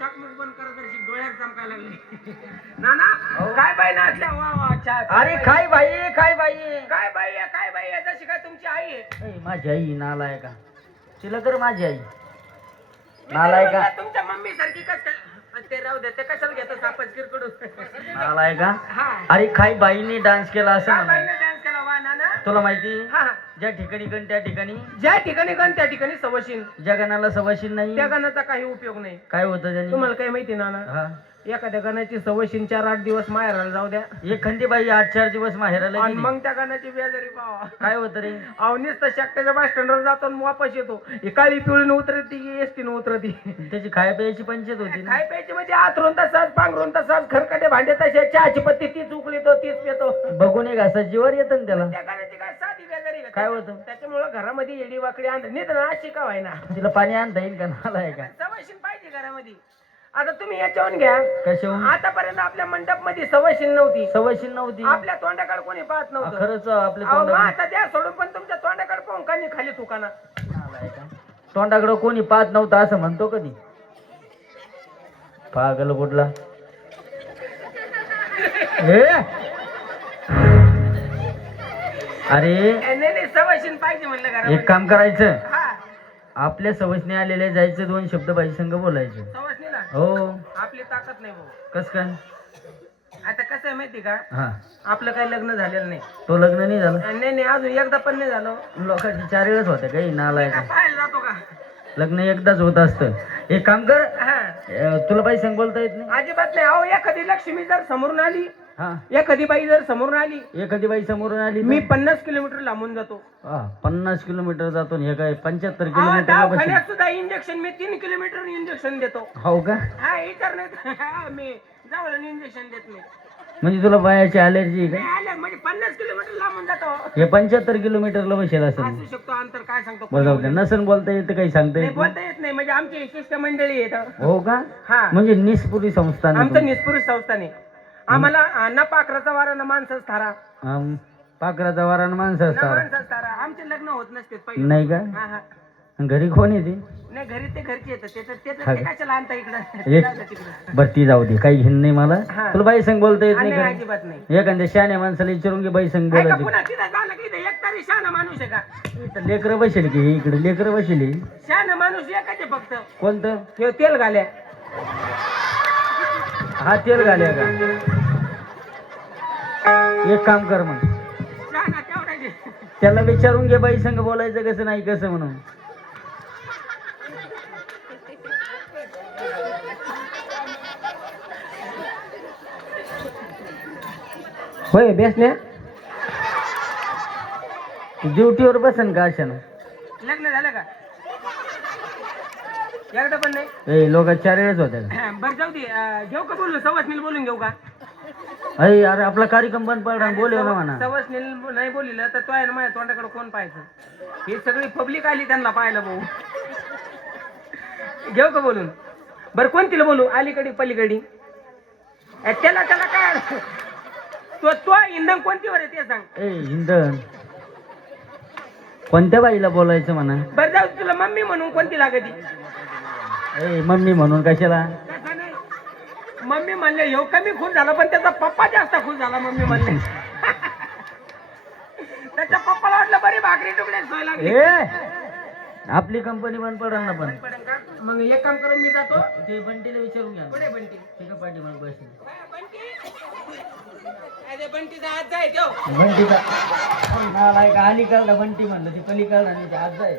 Chocolate बंद करा तरी डोळ्यात चमकायला लागले. ना ना काय बाई नाचल्या वा वा छान. अरे काय बाई काय बाई काय बाई आहे काय बाई आहे जशी काय तुमची आई आहे. ए, माझी आई नालाय का तिला कर माझी आई मी नालाय तर का म्हणलं तुमच्या मम्मी सारखी कस काय ते राहू दे ते कशाला घेतो सापच किरकडून. नालाय का हा अरे काय बाईने डान्स केला असं काय म्हणा बाईने डान्स केला वा ना ना. तुला माहिती हा हा ज्या ठिकाणी गण त्या ठिकाणी ज्या ठिकाणी गण त्या ठिकाणी सवशीन. ज्या गणाला सवाशीन नाही त्या गणाचा काही उपयोग नाही. काय होतं त्यांनी तुम्हाला काही माहिती ना ना हा एखाद्या गणाची सवशीन 4-8 दिवस माहेराला जाऊ द्या एक खंडी बाई 8-4 दिवस माहेराला आणि गेली. मग त्या गणाची बेजारी पावा. काय होतं रे अवनीच तर शकट्याच्या बस स्टँडवर जातो आणि वापस येतो. ही काळी पिवळीनं उतरती की एसटीनं उतरती. त्याची खाय प्यायची पंचायत होती ना काय प्यायची म्हणजे आतरून तसाच पांघरून तसाच खरकटे भांडे तसे चहाची पत्ती तीच उकली तो तीच पितो. बघून एक असा जीवर येतं ना त्याला त्या गणाची काय साधी बेजारी का? काय होतं त्याच्यामुळं घरामध्ये येडी वाकडी आणत नाही तर अशी का व्हायना. तिला पाणी आणता येईल का नालाय का सवशीन पाहिजे घरामध्ये. आता तुम्ही याच्यावरून घ्या कशाहून आतापर्यंत आपल्या मंडप मध्ये सवशीन नव्हती. सवाशीन नव्हती आपल्या तोंडाकडे कोणी पाहत नव्हतं. खरंच आपल्या अहो, मग तोंडाकडे आता त्या सोडून पण तुमच्या तोंडाकडे पाहून कानी खाली तुकाना. नालाय का तोंडाकडं कोणी पाहत नव्हतं असं म्हणतो कधी पागल कुठला ए अरे नाही सवशीन पाहिजे म्हणलं घरामध्ये. एक काम करायचं हा आपल्या सवशने आलेले जायचं 2 शब्द बाई संग बोलायचं सवशनीला हो आपली ताकद नाही भाऊ. कस काय आता कसं आहे माहिती का हा आपलं काही लग्न झालेलं नाही. तो लग्न नाही झालं नाही नाही अजून एकदा पण नाही झालं. लोकांची 4 वेळेस होते काही नालाय का का पाहायला जातो का? लग्न एकदाच होत असतं एक काम कर हा तुला बाई संग बोलता येत नाही अजिबात नाही. अहो एखादी लक्ष्मी जर समोरून आली हा एखादी बाई जर समोरून आली एखादी बाई समोरून आली मी 50 किलोमीटर लांबून जातो. 50 किलोमीटर जातो आणि हे काय 75 अहो, किलोमीटर दवाखान्यात सुद्धा इंजेक्शन मी 3 किलोमीटर इंजेक्शन देतो. हो का हा विचार नाही हा, मी जवळ इंजेक्शन देत नाही. म्हणजे तुला बायाची अलर्जी आहे नाही का आलं म्हणजे 50 किलोमीटर लांबून जातो. हे 75 किलोमीटरला बसेल असेल असू शकतो अंतर काय सांगतो बरं जाऊ दे. नसन बोलता येत काही सांगता नाही येत नाही बोलता येत नाही म्हणजे आमची शिष्ट मंडळी येत. हो का हा म्हणजे निस्पुरी संस्थान आहे आमचं निस्पुरुष संस्थाने आम्हाला न पाखराचा वारा न माणसाच थारा तुमचं. पाखराचा वारान माणसं न असतात माणसाच थारा. आमचे लग्न होत नसते पहिले. नाही का हा हा घरी कोण येते नाही घरी ते घरचे येतात ते कशाला आणता इकडं एक जाऊ दे तिकडं. बरं ती जाऊ दे काही घेणं नाही मला हा. तुला बाई संग बोलता येत आणि नाही अजिबात नाही. का एखाद्या शहाण्या माणसाला विचारून घे बाई संग ऐका बोलायचं पुन्हा तिथं झालं की इथं एक तरी शहाणा माणूस आहे का? इथं लेकरं बसेल की इकडे लेकरं बसेल शहाणा माणूस एकच आहे फक्त कोणतं हे तेल घाल्या. हा तेल घाल्या का एक काम कर मग शहाणा तेवढाच आहे. त्याला विचारून घे बाई संग बोलायचं कसं नाही कसं म्हणून होय बेसण्या ड्युटीवर बसन का अशानं लग्न झालं का? एकदा पण नाही. ए लोक 4 वेळेस होत्या का? बरं जाऊ दे घेऊ का बोलू सवसनील बोलून घेऊ का? अरे अरे आपला कार्यक्रम बंद पडला बोलव ना म्हणा सवसनील नाही बोलिलं तर तो आहे ना माझ्या तोंडाकडे कोण पाहायचं. ही सगळी पब्लिक आली त्यांना पाहायला भाऊ. घेऊ का बोलून? बरं कोणतीला बोलू अलीकडे पलीकडे? त्याला त्याला काय तो इंधन कोणतीवर आहे ते सांग. ए इंधन कोणत्या बाईला बोलायचं म्हणा बरं जाऊ दे, तुला मम्मी म्हणून कोणती लागती? ए मम्मी म्हणून कशाला तसं नाही. मम्मी म्हणले ह्यो कमी खुश झाला पण त्याचा पप्पा जास्त खुश झाला मम्मी म्हणले. त्याच्या पप्पाला वाटलं बरी भाकरी तुकडे सोय लागली. ए आपली कंपनी बंद पडणार ना पण पडेल का? मग एक काम करून मी जातो. ते बंटीला विचारून घ्या कुठे बंटी? ठीक आहे पाठी मग बस अरे बंटीचा हात जाय ठेव. बंटीचा नालाय का अलीकडला बंटी म्हणलं ती पलीकडला आणि आज जाय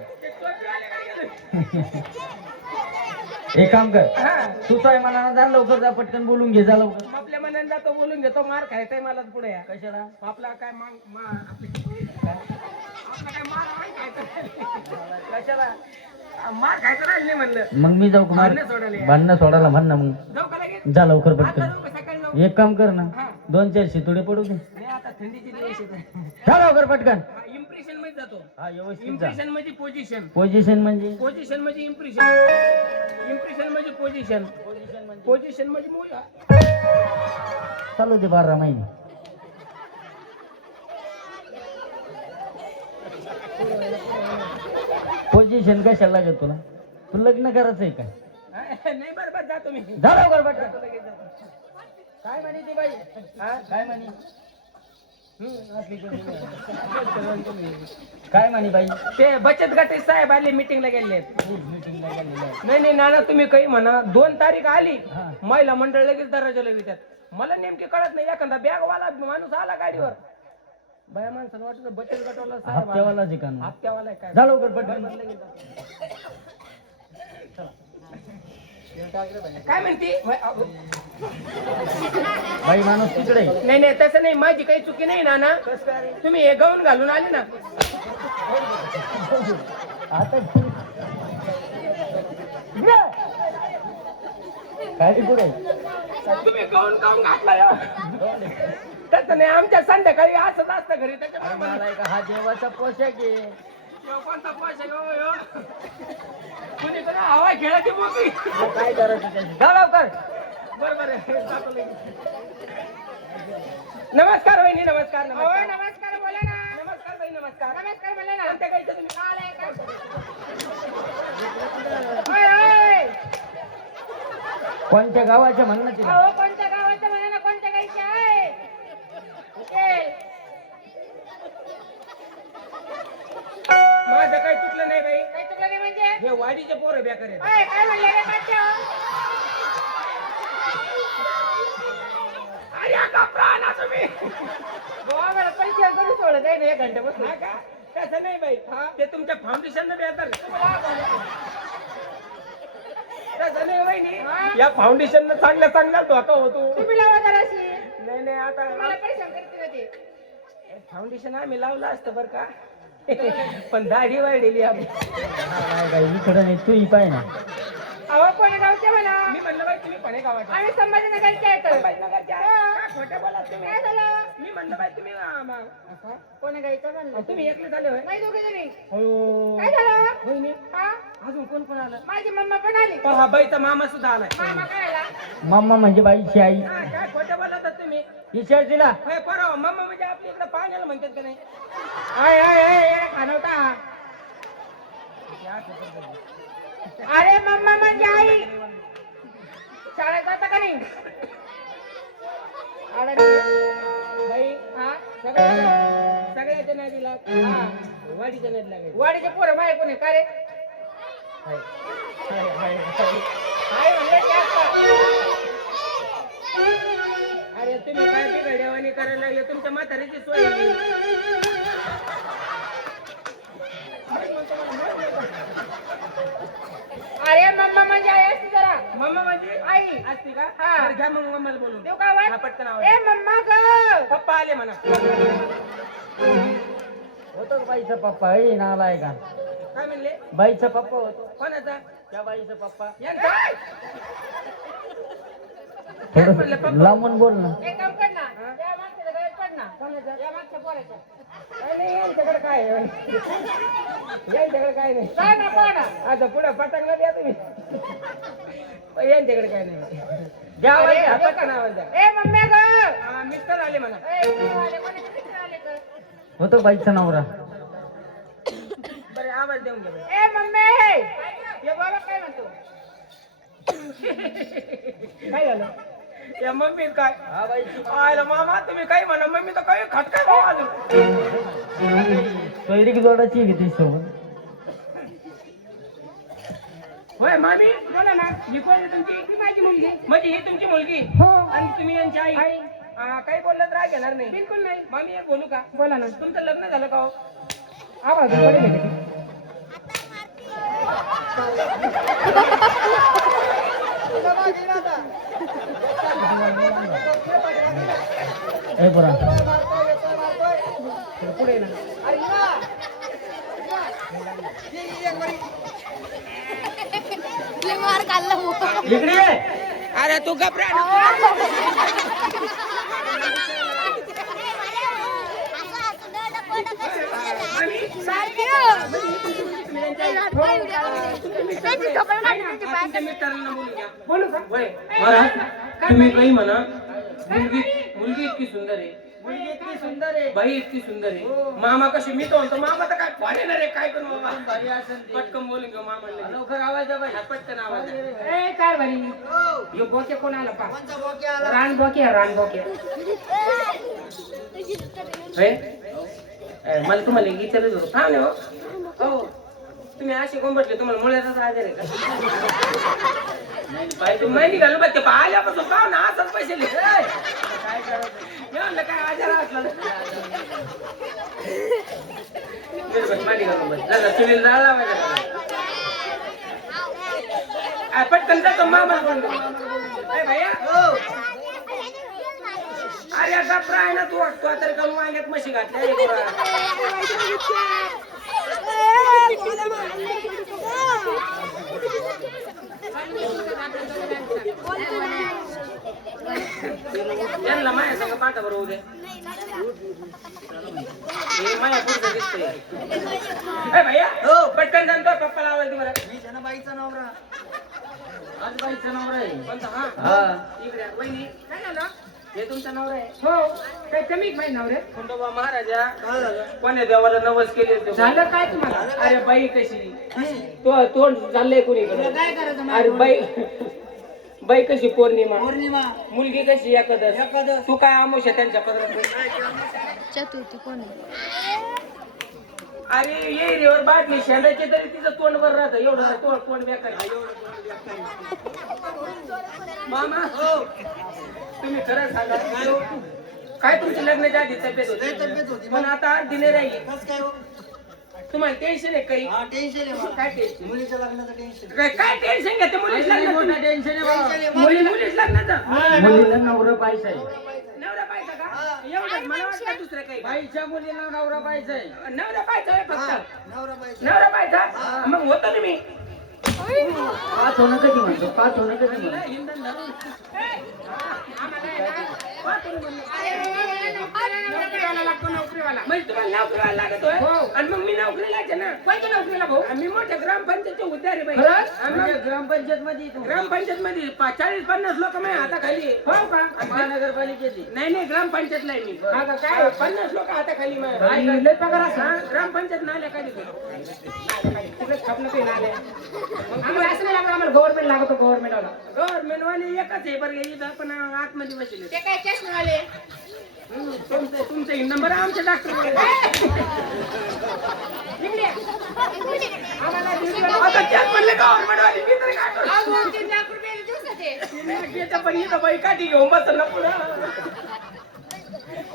एक काम कर हा. तू तो आहे मला जा लवकर जा पटकन बोलून घे जा लवकर मग आपल्या मनाने जातो बोलून घेतो मार खायचाय मला पुढे या. कशाला आपला काय आपला काय मार नाही खायचा. कशाला मार खायचं राहिलं नाही म्हणलं. मग मी जाऊ कुमार भांडणं सोडायला या. भांडणं सोडायला म्हण ना मग जाऊ का लगेच? जा लवकर आता पटकन जाऊ का सकाळी जाऊ? एक काम कर ना हा. 2-4 शितोडे पडू दे नाही आता थंडीचे दिवस येत. जा लवकर पटकन इम्प्रेशन मध्ये जातो. हा व्यवस्थित जा इम्प्रेशन म्हणजे पोझिशन. पोझिशन म्हणजे पोझिशन म्हणजे इम्प्रेशन. इम्प्रेशन म्हणजे पोझिशन. पोझिशन म्हणजे मूळ. चालू दे 12 महिने पोझिशन कशाला लागत तुला तू लग्न करायचंय का नाही बरोबर जा तुम्ही. जा लवकर पटकन. जातो लगेच जातो. काय म्हणे ती बाई? हा? काय म्हणे? आपली कोणी नाही. काय म्हणे बाई? ते बचत गट साहेब आले मीटिंगला गेले आहेत. मीटिंगला गेलेली आहे. नाही नाही नाना तुम्ही काही म्हणा 2 तारीख आली हा. महिला मंडळ लगेच दरवाजाला विचार. मला नेमकी कळत नाही एखादा बॅगवाला माणूस आला गाडीवर बाया माणसाला वाटतं बचत गटवाला साहेब आला. हप्त्यावाला जिकान. हप्त्यावाला आहे काय जा लवकर पटकन. काय म्हणती बाई माणूस तिकडे. नाही नाही तसं नाही माझी काही चुकी नाही नाना तुम्ही हे गाऊन घालून आले ना आता काय ती पुढे? तुम्ही गाऊन गाऊन घातला तसं नाही आमच्या संध्याकाळी असंच असतं घरी त्याच्यामुळे मला का हा देवाचा पोशाख आहे. कोणता पोशाख हो ह्यो? कुणी कोणी हवा खेळाची मोकळी मग काय करायचं त्याची? जा लवकर. बरोबर आहे जातो लगेच. नमस्कार वहिनी नमस्कार नमस्कार नमस्कार बोला ना. नमस्कार बाई नमस्कार नमस्कार बोला ना. कोणत्या गाईचं तुम्ही आलाय का? होय, होय. कोणत्या गावाच्या म्हणणं तिला? अहो कोणत्या गावाचं म्हणा ना कोणत्या गाईचे आहे उकेल. माझं काही चुकलं नाही बाई काही चुकलं नाही म्हणजे हे वाडीचे पोरं बेकार आहेत होय, काय म्हणले रे काच्या? अरे का प्राणा तुम्ही गोवा मला परिचय करून सोडत आहे ना 1 घंट्यापासून. हा का? तसं नाही बाई ते तुमच्या फाउंडेशन बेहतर तसं नाही वहिनी हा? या फाउंडेशन चांगल्या चांगला धोका होतो तुम्ही लावा जराशी. नाही नाही मला आता परेशान करते ना ते. फाउंडेशन आम्ही लावलं असतं बरं का पण दाढी वाढलेली आम्ही इकडं नाही तू ही पाय ना. अहो कोणी गावचे म्हणा. मी म्हणलं बाई तुम्ही पणे गावाचे आम्ही संभाजीनगरचे आहेत. संभाजीनगरचे आहे. हा. का खोटं बोला तुम्ही काय झालं? मी म्हणलं बाई तुम्ही कोणी गायचं म्हणलं? तुम्ही एकले झाले होय नाही दोघे जणी. हो काय झालं? वहिनी हा? अजून कोण कोण आलं माझी मम्मा पण आली. हा बाईचा मामा सुद्धा आलाय मामा काय आला? मम्मा म्हणजे बाईची आई. हा, काय खोटं बोलतात तुम्ही विचार तिला. होय परवा मम्मा म्हणजे आपल्या इकडे पाण्याला म्हणतात का नाही आय आय आय खानवता. अरे मम्मा म्हणजे आई. शाळेत जाता का नाही? आला नाही. बाई हा? सगळ्याच्या नदीला हा. वाडीच्या नदीला लागायचं. वाडीचे पोरं माय कोणी का रे? आई म्हणले ते असतं. अरे तुम्ही काय बिघड्यावानी करायला लागले तुमच्या म्हातारीची सोय आहे. अरे मम्मा म्हणजे आई असते जरा. मम्मा म्हणजे आई. असते का हा. बरं, घ्या मग मम्माला बोलून देऊ का हा, आवाज? पटकन आवाज. ए मम्मा ग. पप्पा आले म्हणा होतो का बाईचा पप्पा? ए नालाय का? काय म्हणले बाईचा पप्पा होतो. कोणाचा त्या बाईचा पप्पा. यांचा म्हणलं थोडं पप्पा. लांबून बोल ना. एक काम कर ना. या मागच्या गळ्यात पड ना. कोणाचा या मागच्या पोराच्या. काय नाही यांच्याकडे काय आहे? यांच्याकडे काय नाही काय ना पाडा. आता पुढे पटांगला द्या तुम्ही यांच्याकडे काय नाही घ्या आवाज द्या, पटकन आवाज द्या. ए मम्मी ग. हा, मिस्टर आले म्हणा ए आले कोणी किती आले कर. होतो बाईचा नवरा. बरं आवाज देऊन घ्या बरं. ए मम्मी. ये बाबा काय म्हणतो? काय झालं या मम्मी काय हा बाईची आयला मामा तुम्ही काय म्हणा मम्मी तर काही खटका भाऊ आलो सोयरीक जोडाची आहे की ती सोबत. होय मामी बोला ना ही कोण आहे तुमची ही माझी मुलगी म्हणजे ही तुमची मुलगी हो. आणि तुम्ही यांची आई आई. काही बोललं तर राग घेणार नाही बिलकुल नाही. मामी एक बोलू का बोला ना. तुमचं लग्न झालं का हो? आवाज पडेल का किती? ए पुरा पुढे ना मार खाल्ला इकडे ये. अरे तू घबरा मित्रांना बोलू घ्या बोलू का? होय तुम्ही काही म्हणा मुलगी मुलगी इतकी सुंदर आहे मुलगी इतकी सुंदर आहे. बाई इतकी सुंदर आहे. हो. मामा कशी मी तो म्हणतो मामा तर काय फॉरेनर आहे काय करू बाबा. भारी असेल ती. पटकन बोलून घेऊ मामा लवकर आवाज बाई. पटकन आवाज आहे. ए काय भारी हो. यो बोके कोण आला पा कोणचा बोक्या आला? रान बोके होय? मला तुम्हाला विचारत होतो का नाही हो तुम्ही असे कोण बसले तुम्हाला मुळ्याचाच आजार आहे का बाई तुम्ही माहिती घालू बघ ते आल्यापासून का ना असंच पैसे लिहिले काय करायचं मी म्हणलं काय आजार असला माहिती घालून बस दादा तुम्ही जाळला माझ्या पटकन जातो मामा भैया अरे गप्रा आहे ना तू तर करून वांग्यात म्हशी घातल्या त्यांना माया सांगा पाठा बरोबर उद्या माया पुढचं दिसतंय भैया हो पटकन जाणतो पप्पाला आवाज दे बरं मी जनाबाईचा नवरा. आज बाईचा नवरा आहे. कोणता हा हा. इकडे वहिनी काय झालं हे तुमचं नाव आहे हो काय कमी माहिती नाव रे खंडोबा महाराजा कोण्या देवाला नवस केले होते झालं काय तुम्हाला अरे बाई कशी तो तोंड चाललंय कोणीकडे काय करायचं अरे बाई बाई कशी पौर्णिमा पौर्णिमा. मुलगी कशी एकादश एकादश. तू काय आमोशा त्यांच्या पदरात चतुर्थी कोण आहे अरे ये रेवर बाटली शेंदाची तरी तिचं तोंड वर राहतं एवढं तोंड बेकार मामा हो तुम्ही खरं सांगा काय तुमची लग्नाच्या आधी तब्येत होती पण आता दिने राहिली कसं काय हो? तुम्हाला टेन्शन आहे काही हा, टेन्शन आहे मला. काय टेन्शन मुलीच्या लग्नाचं टेन्शन. काय टेन्शन घेते मुलीच मोठं टेन्शन आहे बाबा. मुलीच लग्नाचं मुलीला नवरा पाहिजे आहे. नवरा पाहिजे का एवढं मला वाटतं दुसरं काही बाईच्या मुलीला नवरा पाहिजे आहे. नवरा पाहिजे होय फक्त नवरा पाहिजे. नवरा पाहिजे मग होतं तुम्ही पाच होणं कधी म्हणतो? पाच होणं कधी म्हणतो? इंधन धरून नोकरीवाला लागतो नोकरीवाला म्हणजे तुम्हाला नोकरीला लागत होय हो. आणि मग मी नोकरीला आहे ना कोणत्या नोकरीला भाऊ आम्ही मोठ्या ग्रामपंचायतचे उद्यारे बाई खरंच? आम्ही ग्रामपंचायत मध्ये ग्रामपंचायत मध्ये 40-50 लोक माझ्या हाताखाली आहे. हो का महानगरपालिकेची. नाही ग्रामपंचायतला आहे मी हा का काय 50 लोक हाताखाली आणि लय पगार असतो. ग्रामपंचायत नाल्या खाली कुठे छापलं काही नाही आलं. मग आम्हाला असं नाही लागलं आम्हाला गव्हर्नमेंट लागतो गव्हर्नमेंटवाला गव्हर्नमेंट वाले एकच आहे बरं इथं आपण आतमध्ये बसले ते काय कॅश मिळाले तुमचा नंबर आहे आमच्या डॉक्टर आम्हाला आता त्यात म्हणले गव्हर्नमेंट वाले मी तरी काय करू? अहो, 3 लाख रुपये दिवसाचे घेतं पण इथं बाई काठी घेऊन बसल ना पुढं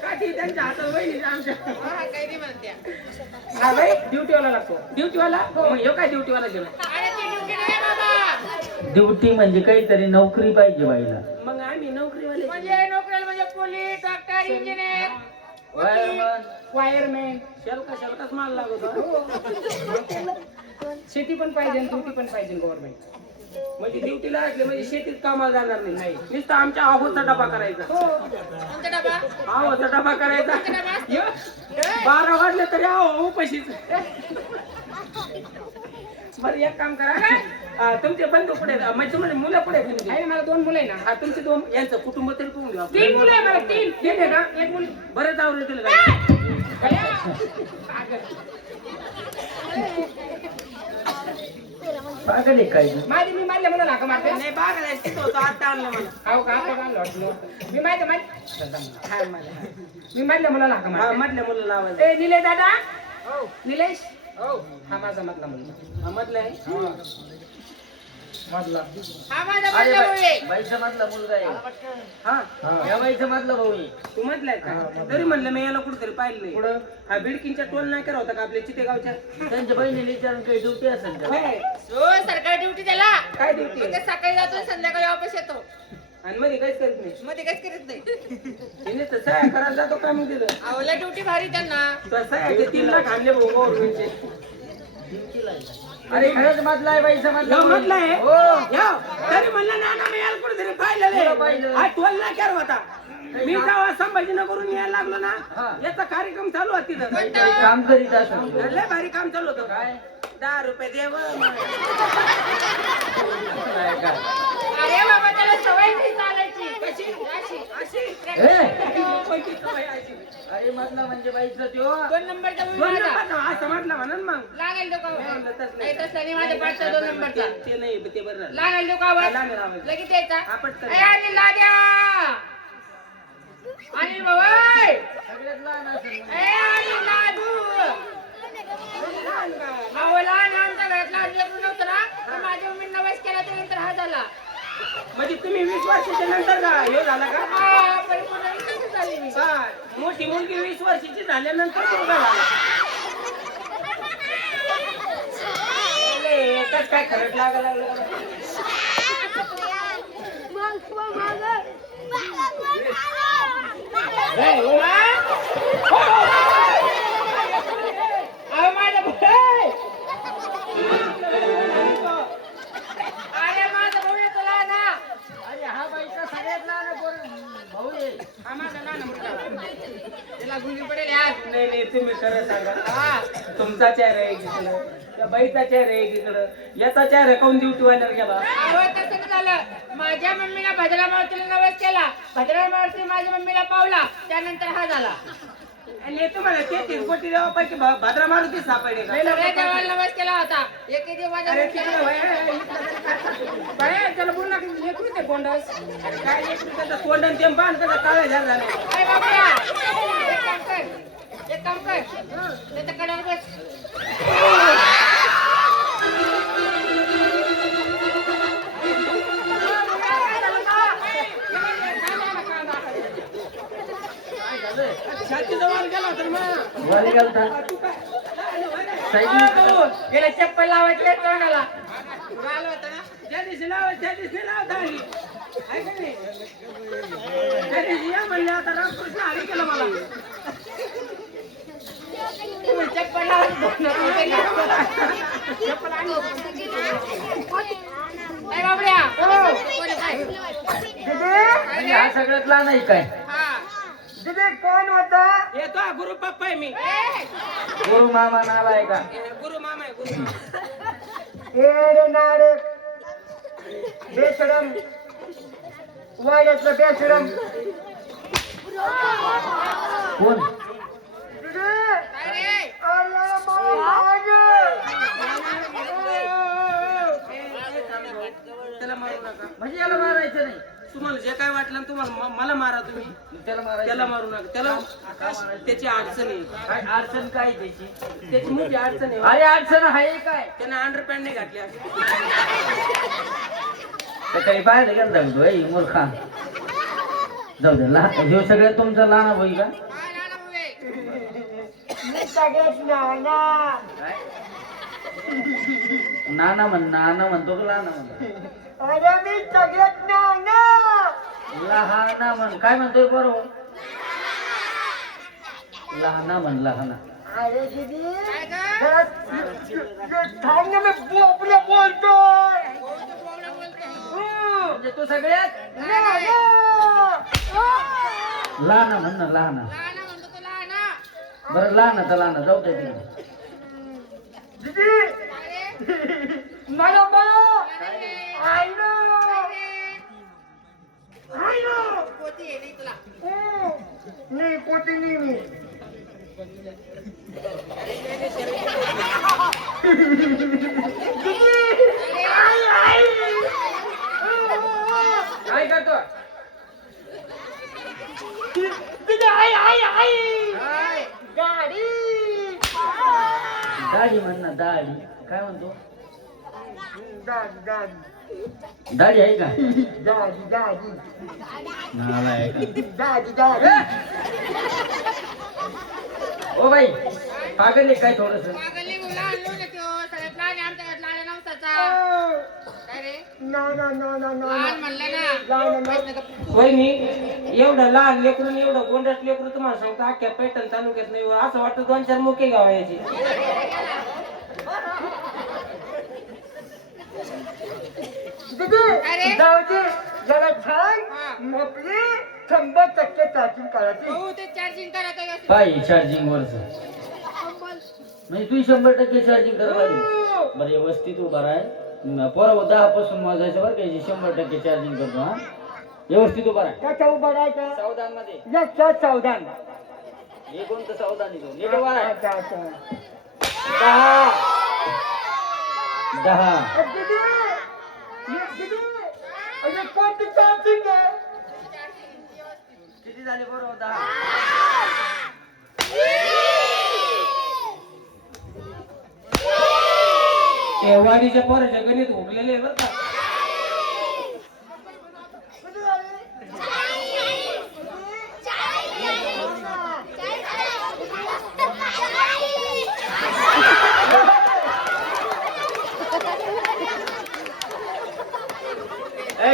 काठी त्यांच्या हातात वहिनी आमच्या हा, काही नाही म्हणत्या. हा बाई ड्युटीवाला लागतो ड्युटीवाला मग ह्यो काय ड्युटीवाला गेला अरे ती ड्युटी नाही बाबा ड्युटी म्हणजे काहीतरी नोकरी पाहिजे बाईला. मग आम्ही नोकरीवाले म्हणजे नोकऱ्याला म्हणजे पोलीस डॉक्टर इंजिनियर वायरमॅन शेलका शेलकाच माल लागतो शेती पण पाहिजे ड्युटी पण पाहिजे गव्हर्नमेंट म्हणजे ड्युटीला असले म्हणजे शेतीत कामाला जाणार नाही नुसतं आमच्या आहोचा डबा करायचा कोणता डबा आहोचा डबा करायचा डबा असतो? ह्यो 12 वाजले तरी आहो उपाशीच बरं एक काम करा तुमचे बंधू पुढे म्हणजे तुम्हाला मुलं पुढे आहेत तुमची? आहे ना, मला 2 मुलं आहे ना हा तुमचे 2 यांचं कुटुंब तरी पाहून घ्या 3 मुलं आहे मला 3 आहे का एक मुली बरेच आवडतील पागल आहे काय? माझी मी माझ्या मुलाला हाका मारते नाही बागा होतो आता आणलं मला हो का आता आणलं वाटलं मी माझ्या हाय मला मी माझ्या मुलाला हाका हा मारते म्हटल्या मुलाला आवाज ए निलेश दादा निलेश हा माझा मधला मुलगा हा म्हटलं आहे मधला. हा माझा अरे मधला मुलगा आहे. बाईचा मधला मुलगा आहे. हा या बाईचा मधला भाऊ आहे. तू म्हटलंय का तरी म्हणलं मी याला कुठेतरी पाहिलं नाही पुढं हा बिडकींच्या टोल नाही करा होता का आपल्या चितेगावच्या त्यांच्या बहिणीला विचारून काही ड्युटी असेल का? होय. हो सरकारी ड्युटी त्याला काय ड्युटी फक्त सकाळी जातो संध्याकाळी वापस येतो आणि मध्ये काहीच करीत नाही मध्ये काहीच करत नाही तिने तर सह्या करायला जातो काय मग तिथं आवला ड्युटी भारी त्यांना सह्याचे 3 लाख आणले भाऊ गव्हर्नमेंटचे ड्युटीला आहे. अरे खरंच मधला आहे बाईचा मधला. ह्यो म्हटलंय हो. ह्यो. तरी म्हणलं ना का मी याला कुठेतरी कुठं पाहिलेलं पाहिलं? हा टोल नाही केला होता मी जेव्हा संभाजीनगरून यायला लागलो ना हा. याचा कार्यक्रम चालू होता तिथं काही काम करीत असेल. लय भारी काम चालू होतं काय? 10 रुपये देव काय काय? अरे बाबा त्याला सवय नाही चालायची कशी अशी अशी ए, ओळखीचं बाई आहे. अरे मधला म्हणजे बाईचा त्यो 2 नंबरचा मुलगा दोन माझा. नंबर असं म्हटलं म्हणून मग लागेल नाही, तसं डोकावर नाही. तसं नाही माझ्या पाठचा 2 नंबरचा ते नाही ते बरं झालं. लागेल डोकावर लागेल, लागेल. लगेच यायचा हा, पटकन. ए, आणि लाद्या आणि बाबाय सगळ्यात लहान असेल मग. ए, आणि लादू अहो, लहान आमच्या घरात लहान लेकरू नव्हतं ना तर माझ्या मम्मीने नवस केला त्यानंतर हा झाला म्हणजे तुम्ही 20 वर्षाच्या नंतर का हे झाला का हा, परिपूर्ण विकसित झाली मी काय? मोठी मुलगी 20 वर्षाची झाल्यानंतर मुलगा झाला. अरे, एकच काय खरंच लागलं. ए, उमा! अहो, माझा भाऊ! अरे, माझा भाऊ येतो लहान हा. अरे हा बाईचा सगळ्यात लहान भाऊ आहे. हा, माझा लहान मुलगा. त्याला गुंगी पडेल यार. नाही नाही तुम्ही खरं सांगा. हा. तुमचा चेहरा एकीकडं, त्या बाईचा चेहरा एकीकडं, याचा चेहरा काऊन ड्युटी वाल्यावर गेला. अहो, तसं नाही झालं. माझ्या मम्मीला भद्रा मारुतीला नवस केला. भद्रा मारुती माझ्या मम्मीला पावला. त्यानंतर हा झाला. आणि तुम्हाला 33 कोटी देवापैकी भद्रा मारुती सापडले का? सगळ्या देवाला नवस केला होता. एके देव माझ्या अरे मम्मीला- तिकडे बाई, बाई, त्याला बोलू नका, लेकरू ते कोंडस. अरे काय लेकरू त्याचं कोंडन ते बांध त्याचा काळा झाला झाला. अरे बाबा, एक काम कर. एक काम कर. त्याच्या कडेवर बस. छाती जवळ गेला तर मग वर गेलता. तू काय गेले चप्पल लावायचे तोंडाला. आलं होतं ना ज्या दिवशी लावत त्या दिवशी लावता आली आहे का नाही? त्या दिवशी या म्हणले आता रामकृष्ण हरी केलं मला. तुम्ही चप्पल लावायचे चप्पल आणली. ए बाबड्या. कोण आहे काय? म्हणजे हा सगळ्यात लहान आहे काय? हा. कोण होता? येतो गुरु पप्पा आहे मी. ए, गुरु मामा नाला आहे का? गुरु मामा आहे गुरु मामा. बेशरम वाड्यातलं बेशरम कोण? काय रे? त्याला मारू नका. म्हणजे याला मारायचं नाही. तुम्हाला जे काय वाटलं ना तुम्हाला मला मारा तुम्ही. त्याला मारायचं त्याला नाही. मारू नका. त्याला त्याची अडचण आहे. काय अडचण काय त्याची? त्याची मोठी अडचण आहे. अरे अडचण आहे काय? त्यानं अंडरपॅन्ट नाही घातली अशी. तर काही पाहायला गेला होतो मूर्खा. जाऊ दे लहान ह्यो सगळ्यात तुमचा लहान भाई का? काय लाला मुळे? काय? नाना म्हणतो का लहान म्हणतो? अरे मी सगळ्यात लहाना म्हण. काय म्हणतोय बरोबर? लहाना म्हण लहाना. अरे दीदी काय गं? थांब ना मी बोबड्या बोलतोय. म्हणजे तू सगळ्यात लहाना म्हण ना लहाना. लहाना म्हणतो तो लहाना. बरं लहान तर लहान जाऊ दे तिकडे. दीदी काय रे? मला काय रे? आईनो पोती आहे नाही तुला. नाही पोटी नाही मी. काय करतो? दीदी आई गाडी दाढी म्हण ना दाढी. काय म्हणतो? दादी दाढी आहे का? दादी दादी नाला आहे का? दादी दादी ओ बाई पागल आहे काय थोडस? पागल मुला आणलो ना त्यो. सगळ्यात लहान आहे आमच्या घरात लहान नवसाचा. काय रे? लहान म्हणलं ना. प्रश्न का तू? वहिनी एवढं लहान लेकरून एवढं गोंडस लेकरू तुम्हाला सांगतो अख्ख्या पैठण तालुक्यात नाही असं वाटतं 2-4 मुके गाव यायची. काय रे? जरा छान हा. मोकळी 100% चाचणी करायची. भाऊ ते चार्जिंग करत आहे. काय चार्जिंग वरच म्हणजे तू 100% चार्जिंग करायला लागली. बरं व्यवस्थित उभा राह. पोरा 10 पासून मोजायचं बरं का 100% चार्जिंग करतो. हा व्यवस्थित उभा राहा. त्याच्या उभं राहायचं सावधान मध्ये. याच्या चौदान हे कोणतं सावधान आहे तो? नीट उभा राहा. अच्छा, अच्छा. 10 10 दीदी, दीदी, अरे कोणती चार्जिंग आहे? किती झाले बरोबर? 10. वाडीच्या पोराच्या गणित उगलेले बरं का.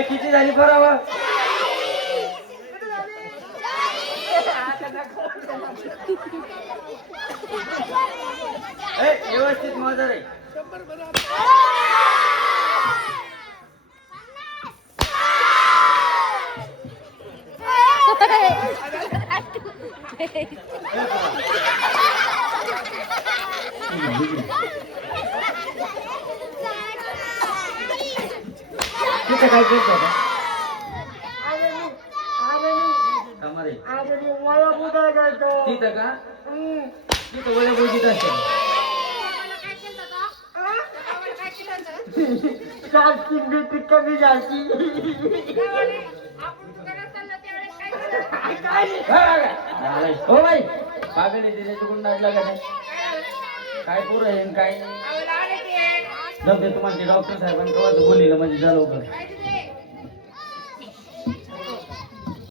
किती झाली बरोबर? व्यवस्थित मोजा रे. तिथं काय केलं होतं? थांबा रे. मला बुधा जायचं तिथं का? तिथं वळ्या बोलतीत असते. गावाला काय केलं होतं? गावाला काय केलं होतं? चार्जिंग बीपी कमी झाली गावाला आपण दुकानात चाललो त्यावेळेस काय केलं? हो बाई पागल आहे तिथे चुकून नाच लागत नाही. काय पोरं आहे आणि काय नाही. गावाला आले ते जाऊ दे तुम्हाला ते डॉक्टर साहेबांनी कवाच बोलिलं म्हणजे झालं लवकर. काय दिले?